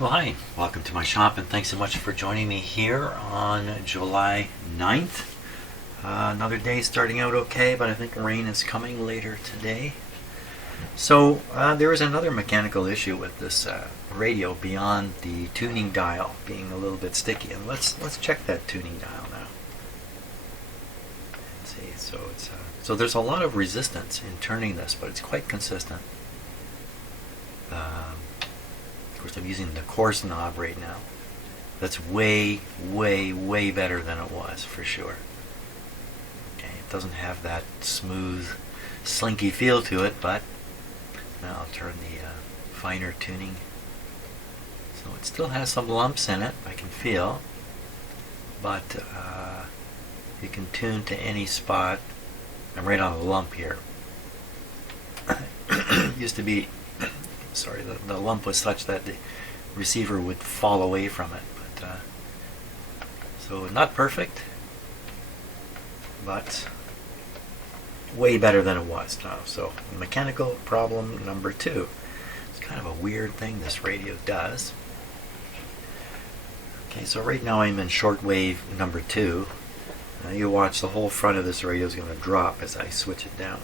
Well, hi, welcome to my shop, and thanks so much for joining me here on July 9th. Another day starting out okay, but I think rain is coming later today. So there is another mechanical issue with this radio beyond the tuning dial being a little bit sticky, and let's check that tuning dial now. Let's see, so there's a lot of resistance in turning this, but it's quite consistent. Of course, I'm using the coarse knob right now. That's way, way, way better than it was, for sure. Okay, it doesn't have that smooth, slinky feel to it, but now I'll turn the finer tuning. So it still has some lumps in it, I can feel, but you can tune to any spot. I'm right on the lump here. It used to be, sorry, the lump was such that the receiver would fall away from it. But so not perfect, but way better than it was now. So mechanical problem number 2. It's kind of a weird thing this radio does. Okay, so right now I'm in shortwave number 2. Now you watch, the whole front of this radio is going to drop as I switch it down.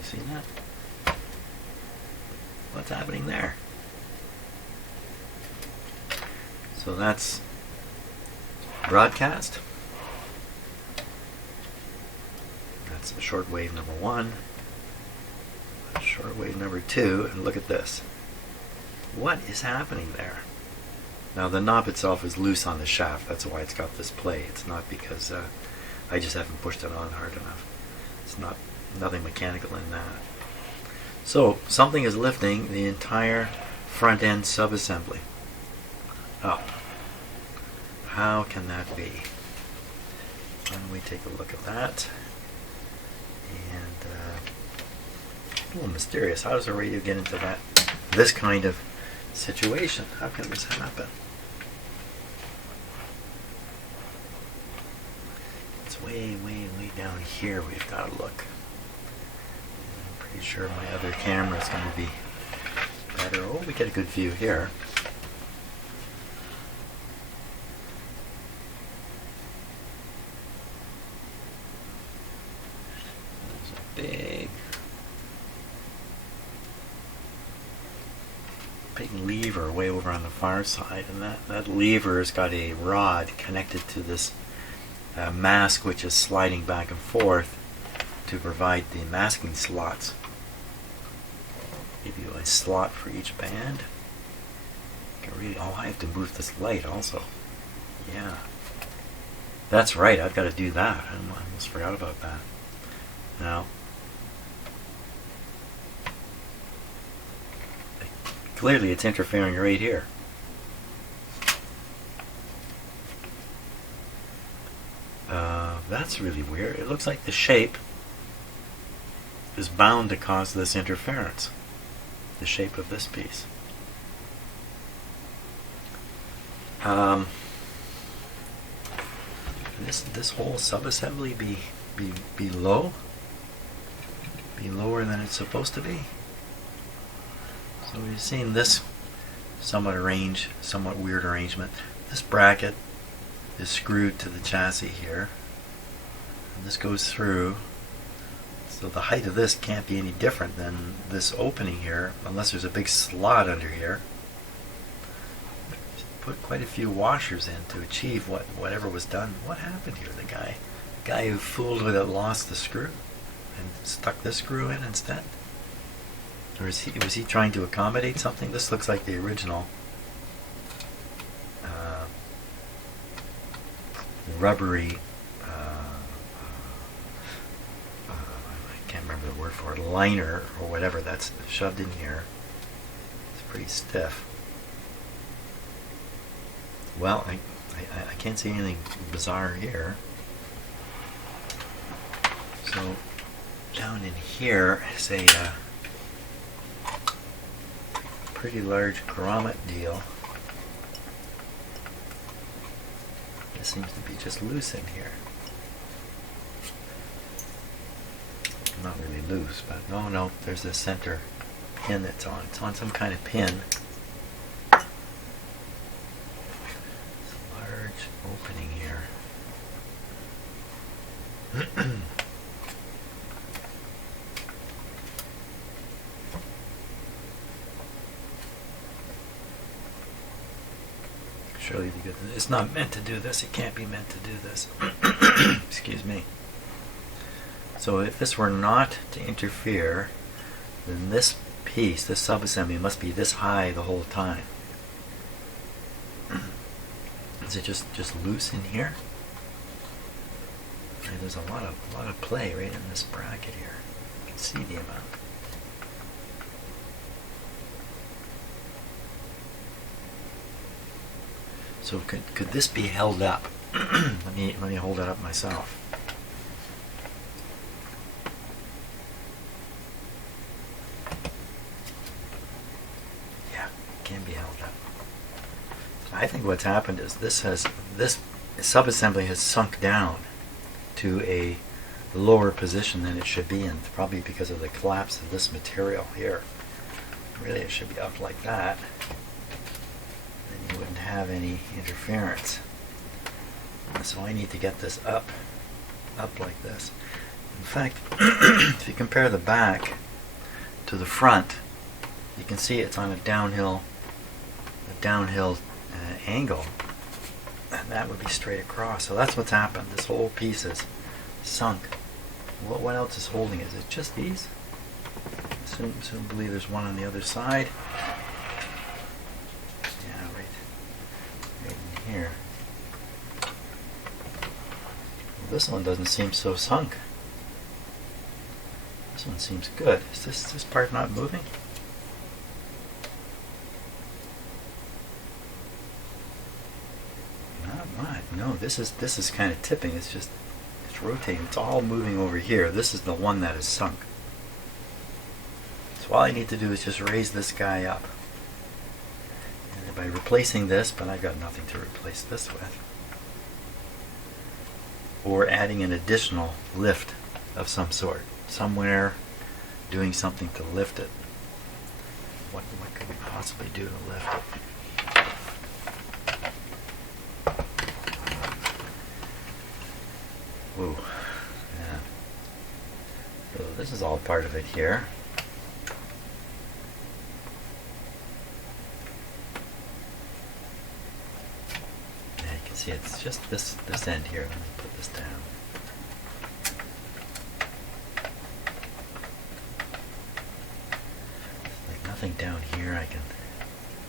You see that? What's happening there? So that's broadcast. That's shortwave number 1. Shortwave number 2, and look at this. What is happening there? Now the knob itself is loose on the shaft. That's why it's got this play. It's not because I just haven't pushed it on hard enough. It's nothing mechanical in that. So something is lifting the entire front end subassembly. Oh, how can that be? Why don't we take a look at that? And a little mysterious. How does a radio get into this kind of situation? How can this happen? It's way, way, way down here. We've got to look. Pretty sure my other camera is going to be better. Oh, we get a good view here. There's a big lever way over on the far side, and that lever has got a rod connected to this mask, which is sliding back and forth to provide the masking slots. Give you a slot for each band. I have to move this light also. Yeah, that's right, I've got to do that. I almost forgot about that. Now, clearly it's interfering right here. That's really weird. It looks like the shape is bound to cause this interference. The shape of this piece. This whole subassembly be low? Be lower than it's supposed to be? So we've seen this somewhat weird arrangement. This bracket is screwed to the chassis here, and this goes through. So the height of this can't be any different than this opening here, unless there's a big slot under here. Just put quite a few washers in to achieve whatever was done. What happened here? The guy who fooled with it lost the screw and stuck this screw in instead? Or was he trying to accommodate something? This looks like the original rubbery, I can't remember the word for it, liner or whatever that's shoved in here. It's pretty stiff. Well, I can't see anything bizarre here. So down in here is a pretty large grommet deal. This seems to be just loose in here. Not really loose, but no, there's the center pin that's on. It's on some kind of pin. Large opening here. Surely because it's not meant to do this. It can't be meant to do this. Excuse me. So if this were not to interfere, then this piece, this subassembly, must be this high the whole time. Is it just loose in here? And there's a lot of play right in this bracket here. You can see the amount. So could this be held up? let me hold it up myself. Yeah, it can be held up. I think what's happened is this subassembly has sunk down to a lower position than it should be in, probably because of the collapse of this material here. Really, it should be up like that. Then you wouldn't have any interference. So I need to get this up like this. In fact, if you compare the back to the front, you can see it's on a downhill angle, and that would be straight across. So that's what's happened. This whole piece is sunk. What else is holding it? Is it just these? Assume believe there's one on the other side. Yeah, right in here. Well, this one doesn't seem so sunk. This one seems good. Is this part not moving? Not much. No, this is kind of tipping. It's rotating. It's all moving over here. This is the one that is sunk. So all I need to do is just raise this guy up. And by replacing this, but I've got nothing to replace this with, or adding an additional lift of some sort, somewhere doing something to lift it. What could we possibly do to lift it? Ooh, yeah. So this is all part of it here. Yeah, you can see it's just this end here. Let me put this down. Like nothing down here.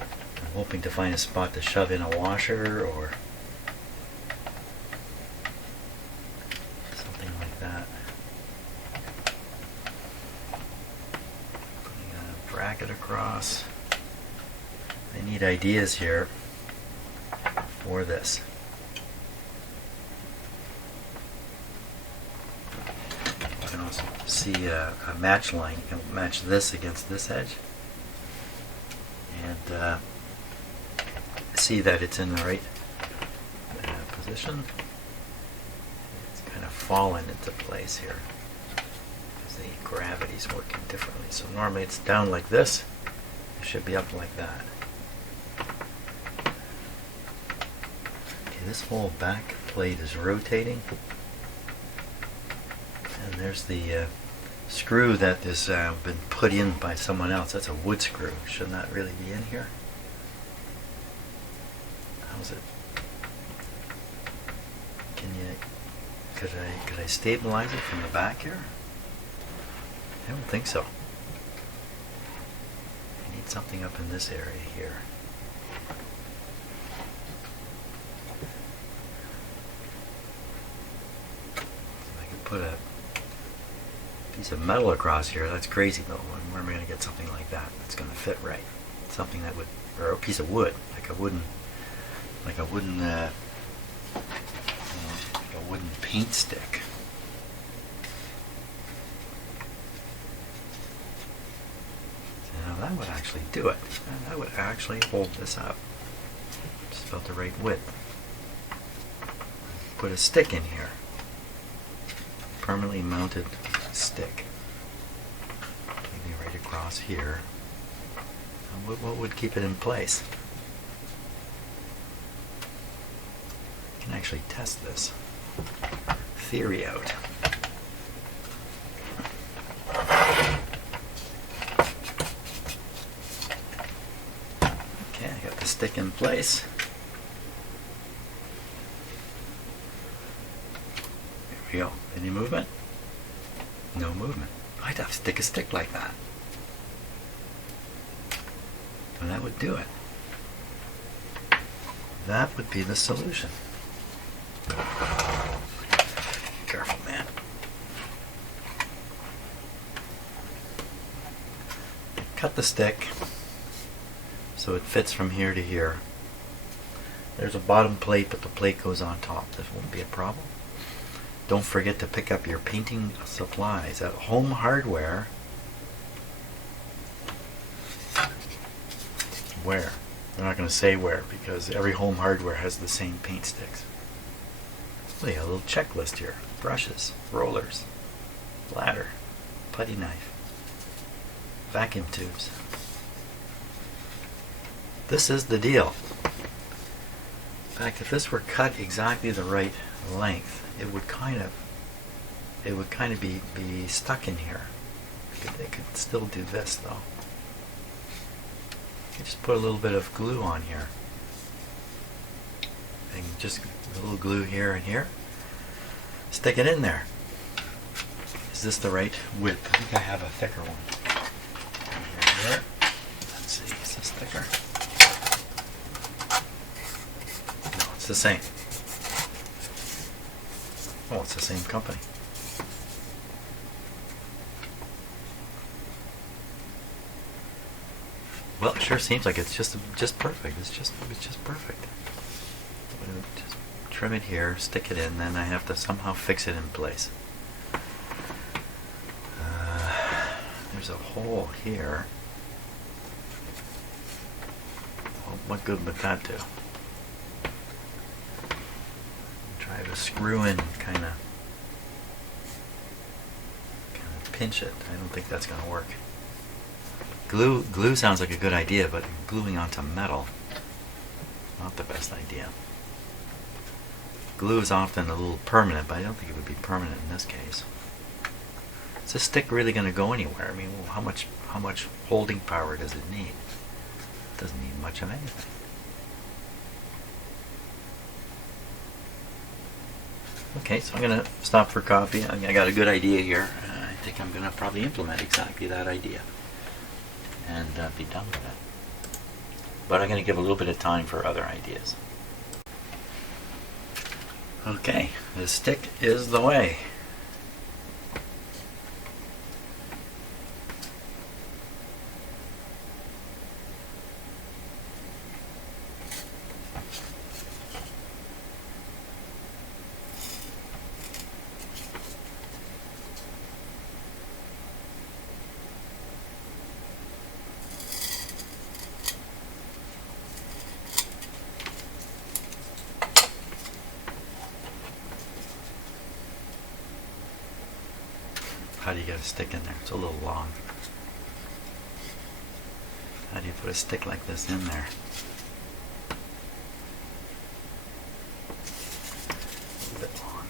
I'm hoping to find a spot to shove in a washer or bracket across. I need ideas here for this. You can also see a match line. You can match this against this edge and see that it's in the right position. It's kind of fallen into place here. The gravity's working differently. So normally it's down like this. It should be up like that. Okay, this whole back plate is rotating. And there's the screw that has been put in by someone else. That's a wood screw. Should not really be in here. How's it? Could I stabilize it from the back here? I don't think so. I need something up in this area here. If I could put a piece of metal across here, that's crazy though. Where am I going to get something like that that's going to fit right? Something that would, or a piece of wood, like a wooden paint stick. That would actually do it. That would actually hold this up. Just about the right width. Put a stick in here. Permanently mounted stick. Maybe right across here. What would keep it in place? I can actually test this theory out. Okay, I got the stick in place. There we go. Any movement? No movement. I'd have to stick a stick like that. And that would do it. That would be the solution. Careful, man. Cut the stick so it fits from here to here. There's a bottom plate, but the plate goes on top. This won't be a problem. Don't forget to pick up your painting supplies at Home Hardware. Where? I'm not going to say where because every Home Hardware has the same paint sticks. Well, you got a little checklist here. Brushes, rollers, ladder, putty knife, vacuum tubes. This is the deal. In fact, if this were cut exactly the right length, it would kind of be stuck in here. It could still do this though. You just put a little bit of glue on here. And just a little glue here and here. Stick it in there. Is this the right width? I think I have a thicker one. Here. Let's see, is this thicker? No, it's the same. Oh, it's the same company. Well, it sure seems like it's just perfect. It's just perfect. Just trim it here, stick it in, then I have to somehow fix it in place. There's a hole here. Well, what good would that do? Try to screw in, kind of pinch it. I don't think that's going to work. Glue sounds like a good idea, but gluing onto metal, not the best idea. Glue is often a little permanent, but I don't think it would be permanent in this case. Is this stick really going to go anywhere? I mean, well, how much holding power does it need? It doesn't need much of anything. Okay, so I'm going to stop for coffee. I got a good idea here. I think I'm going to probably implement exactly that idea and be done with it. But I'm going to give a little bit of time for other ideas. Okay, the stick is the way. How do you get a stick in there? It's a little long. How do you put a stick like this in there? A little bit long.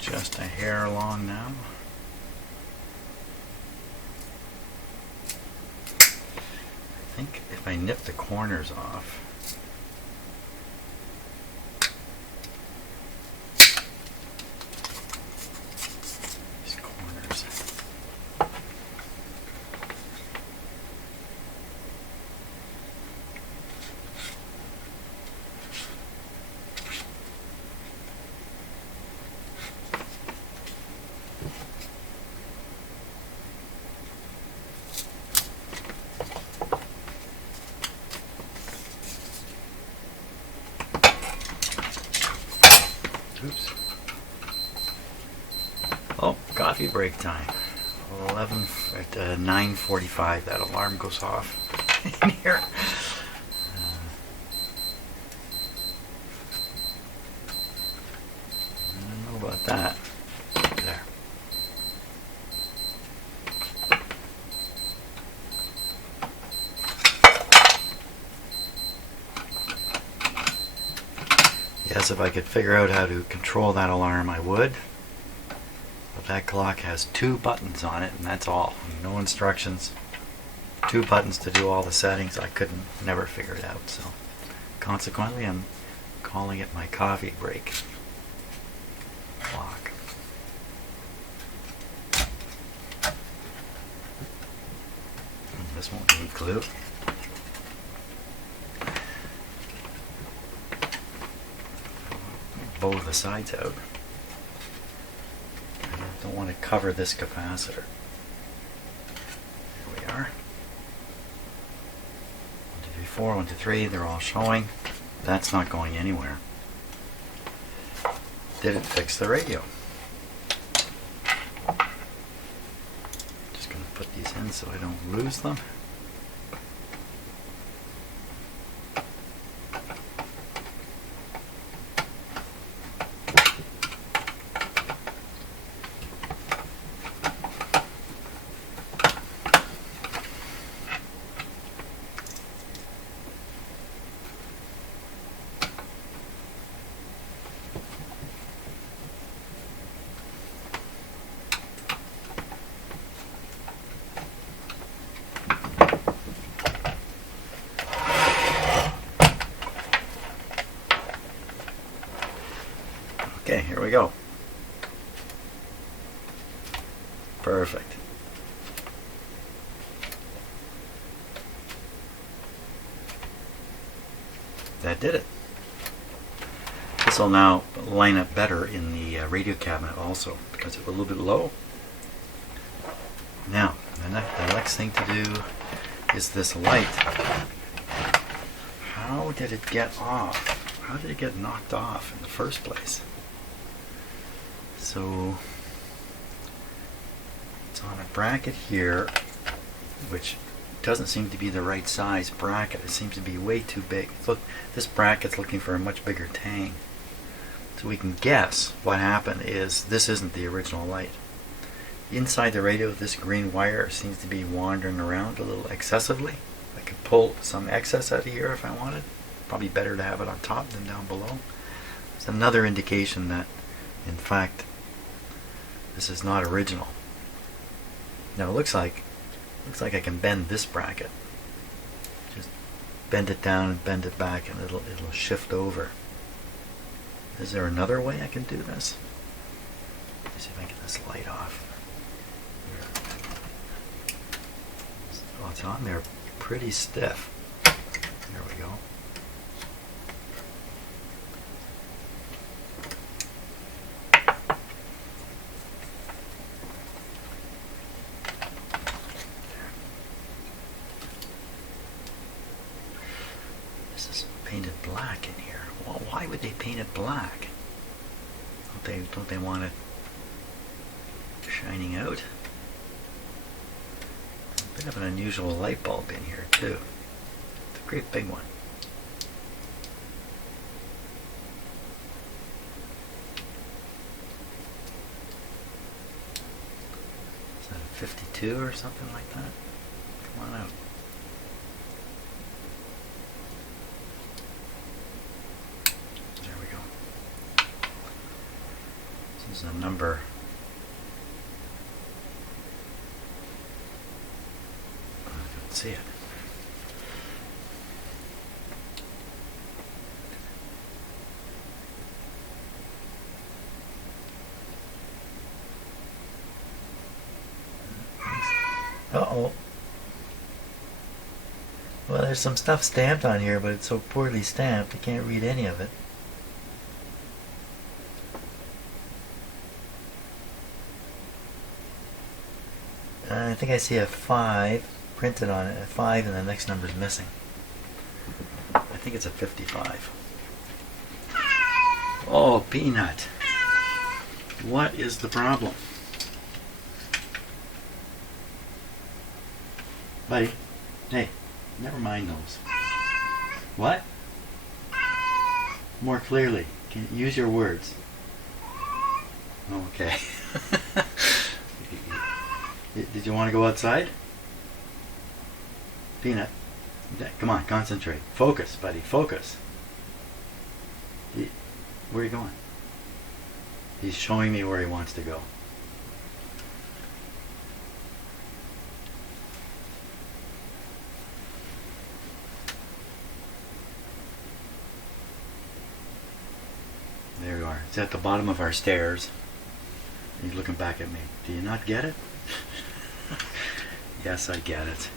Just a hair long now. I think if I nip the corners off, these corners, oops. Oh, coffee break time. At 9:45 that alarm goes off in here. I don't know about that. There. Yes, if I could figure out how to control that alarm, I would. But that clock has 2 buttons on it, and that's all. No instructions. 2 buttons to do all the settings. I couldn't never figure it out. So, consequently, I'm calling it my coffee break clock. This won't need glue. Bow the sides out. I don't want to cover this capacitor. There we are. 1, 2, 3, 4, 1, 2, 3, they're all showing. That's not going anywhere. Did it fix the radio? Just going to put these in so I don't lose them. Okay, here we go. Perfect. That did it. This will now line up better in the radio cabinet also because it's a little bit low. Now, the next thing to do is this light. How did it get off? How did it get knocked off in the first place? So it's on a bracket here, which doesn't seem to be the right size bracket. It seems to be way too big. Look, this bracket's looking for a much bigger tang. So we can guess what happened is this isn't the original light. Inside the radio, this green wire seems to be wandering around a little excessively. I could pull some excess out of here if I wanted. Probably better to have it on top than down below. It's another indication that, in fact, this is not original. Now it looks like I can bend this bracket. Just bend it down and bend it back, and it'll shift over. Is there another way I can do this? Let me see if I can get this light off. Oh, it's on there pretty stiff. There we go. Painted black in here. Well, why would they paint it black? Don't they want it shining out? A bit of an unusual light bulb in here too. It's a great big one. Is that a 52 or something like that? Come on out. This is a number. I can't see it. Uh-oh. Well, there's some stuff stamped on here, but it's so poorly stamped, I can't read any of it. I think I see a 5 printed on it, a 5, and the next number is missing. I think it's a 55. Oh, Peanut. What is the problem? Buddy, hey, never mind those. What? More clearly. Can you use your words? Okay. Did you want to go outside? Peanut, come on, concentrate. Focus, buddy, focus. Where are you going? He's showing me where he wants to go. There you are. It's at the bottom of our stairs. He's looking back at me. Do you not get it? Yes, I get it.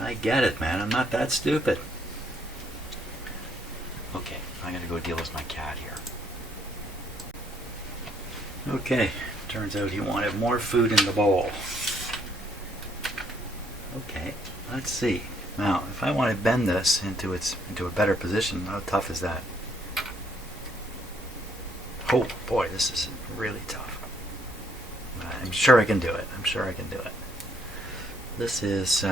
I get it, man. I'm not that stupid. Okay, I gotta go deal with my cat here. Okay, turns out he wanted more food in the bowl. Okay, let's see. Now, if I want to bend this into a better position, how tough is that? Oh boy, this is really tough. I'm sure I can do it. I'm sure I can do it. This is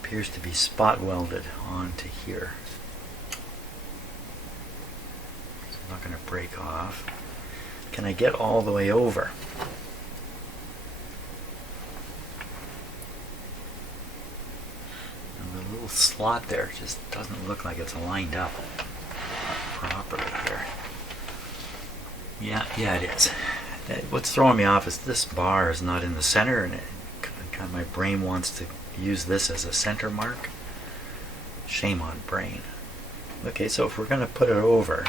appears to be spot welded onto here. So I'm not going to break off. Can I get all the way over? And the little slot there just doesn't look like it's lined up properly here. Yeah, it is. What's throwing me off is this bar is not in the center, and kind of my brain wants to use this as a center mark. Shame on brain. Okay, so if we're going to put it over,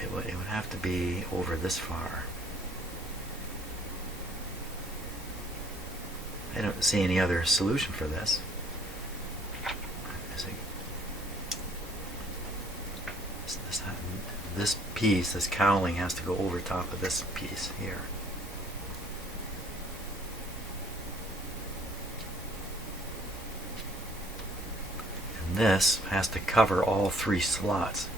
it would have to be over this far. I don't see any other solution for this. This piece, this cowling, has to go over top of this piece here. And this has to cover all three slots.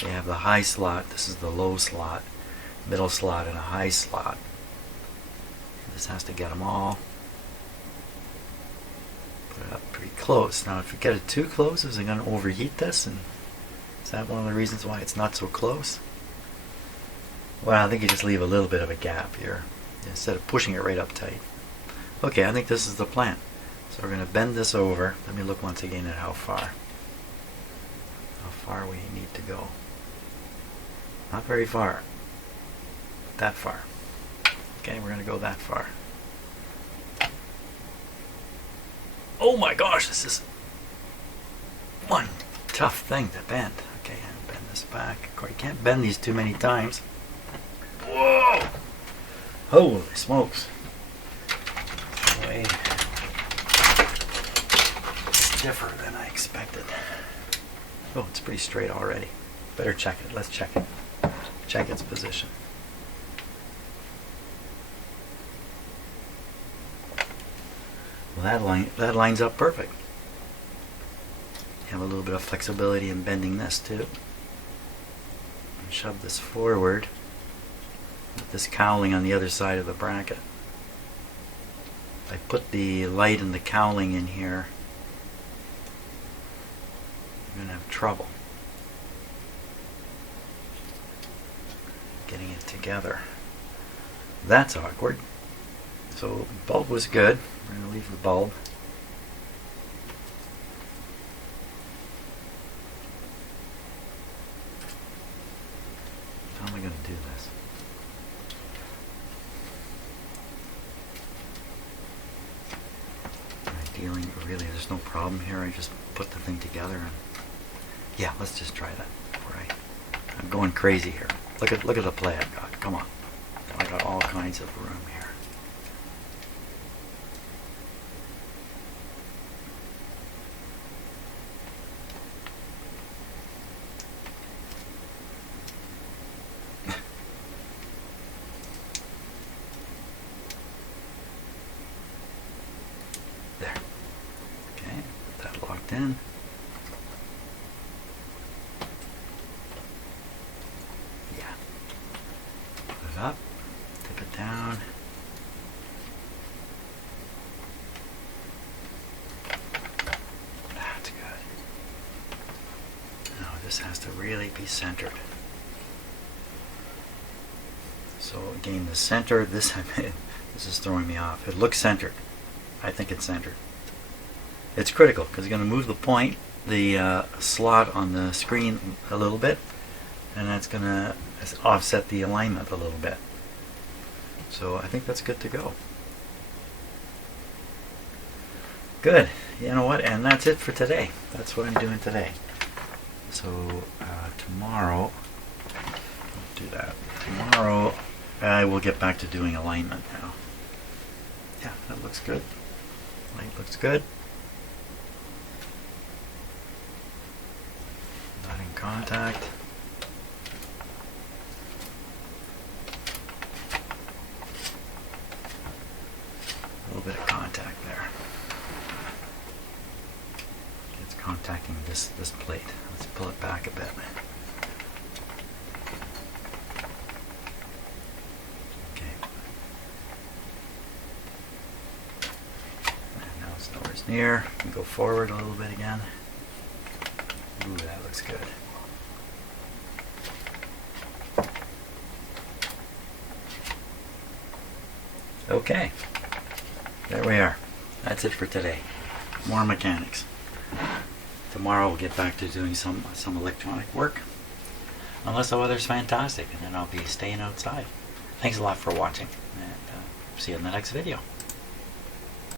So you have the high slot, this is the low slot, middle slot, and a high slot. This has to get them all. Put it up pretty close. Now if you get it too close, is it going to overheat this? And is that one of the reasons why it's not so close? Well, I think you just leave a little bit of a gap here instead of pushing it right up tight. Okay, I think this is the plan. So we're going to bend this over. Let me look once again at how far we need to go. Not very far. That far. Okay, we're going to go that far. Oh my gosh, this is one tough thing to bend. Okay, and bend this back. Of course, you can't bend these too many times. Whoa! Holy smokes. Way stiffer than I expected. Oh, it's pretty straight already. Better check it. Let's check it. Check its position. Well, that lines up perfect. You have a little bit of flexibility in bending this too. And shove this forward with this cowling on the other side of the bracket. If I put the light and the cowling in here, I'm going to have trouble getting it together. That's awkward. So the bulb was good. We're going to leave the bulb. How am I going to do this? Dealing, really, there's no problem here. I just put the thing together and yeah, let's just try that. Right. I'm going crazy here. Look at the play I've got. Come on. I got all kinds of room here. There. Okay, put that locked in. This has to really be centered. So again, the center, this is throwing me off. It looks centered. I think it's centered. It's critical because you're going to move the point, the slot on the screen a little bit, and that's going to offset the alignment a little bit. So I think that's good to go. Good. You know what? And that's it for today. That's what I'm doing today. So tomorrow, I'll do that. Tomorrow I will get back to doing alignment now. Yeah, that looks good. Light looks good. Not in contact. A little bit of contact there. It's contacting this plate. Let's pull it back a bit. Okay. And now it's nowhere near. We can go forward a little bit again. Ooh, that looks good. Okay. There we are. That's it for today. More mechanics. Tomorrow we'll get back to doing some electronic work. Unless the weather's fantastic, and then I'll be staying outside. Thanks a lot for watching, and see you in the next video.